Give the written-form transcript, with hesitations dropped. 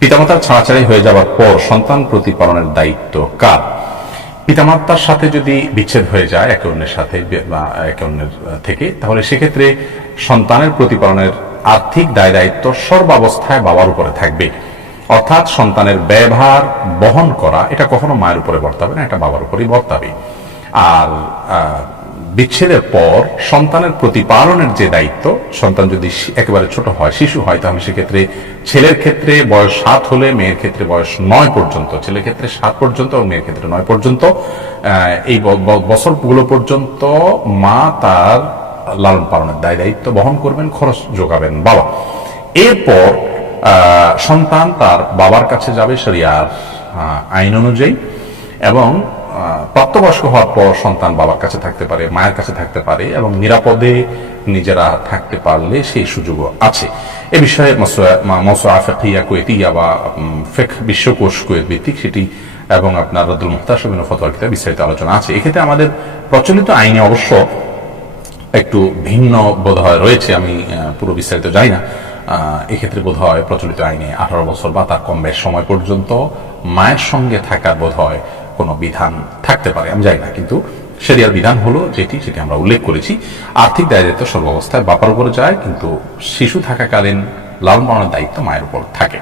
পিতামাতার ছাড়াছাড়ি হয়ে যাওয়ার পর সন্তান প্রতিপালনের দায়িত্ব কার? পিতামাতার সাথে যদি বিচ্ছেদ হয়ে যায় একে অন্যের সাথে বা একে অন্যের থেকে, তাহলে সেক্ষেত্রে সন্তানের প্রতিপালনের আর্থিক দায় দায়িত্ব সর্বাবস্থায় বাবার উপরে থাকবে। অর্থাৎ সন্তানের ব্যয়ভার বহন করা এটা কখনো মায়ের উপরে বর্তাবে না, এটা বাবার উপরেই বর্তাবে। আর বিচ্ছেদের পর সন্তানের প্রতিপালনের যে দায়িত্ব, সন্তান যদি একেবারে ছোট হয়, শিশু হয়, তাহলে সেক্ষেত্রে ছেলের ক্ষেত্রে বয়স 7 হলে মেয়ের ক্ষেত্রে বয়স 9 পর্যন্ত, ছেলের ক্ষেত্রে 7 পর্যন্ত এবং মেয়ের ক্ষেত্রে 9 পর্যন্ত, এই বছরগুলো পর্যন্ত মা তার লালন পালনের দায় দায়িত্ব বহন করবেন, খরচ যোগাবেন বাবা। এরপর সন্তান তার বাবার কাছে যাবে শরিয়ার আইন অনুযায়ী, এবং প্রাপ্তবয়স্ক হওয়ার পর সন্তান বাবার কাছে থাকতে পারে, মায়ের কাছে থাকতে পারে, এবং নিরাপদে নিজেরা থাকতে পারলে সেই সুযোগও আছে। এ বিষয়ে মাওসুআ ফিকহিয়া কুয়েতিয়া বা ফিকহ বিশ্বকোষ কুয়েত ভিত্তিক সেটি এবং আপনার রাদ্দুল মুহতাসিব মিন ফাতওয়াল কিতাব বিস্তারিত আলোচনা আছে। এক্ষেত্রে আমাদের প্রচলিত আইনে অবশ্য একটু ভিন্ন বোধহয় রয়েছে, আমি পুরো বিস্তারিত জানি না। এক্ষেত্রে বোধহয় প্রচলিত আইনে 18 বছর বা তার কম বেশ সময় পর্যন্ত মায়ের সঙ্গে থাকার বোধহয় কোনো বিধান থাকতে পারে, আমি জানি না। কিন্তু শরিয়ার বিধান হলো যেটি, সেটি আমরা উল্লেখ করেছি। আর্থিক দায় দায়িত্ব সর্বাবস্থায় বাবার উপরে যায়, কিন্তু শিশু থাকাকালীন লালন পালনের দায়িত্ব মায়ের উপর থাকে।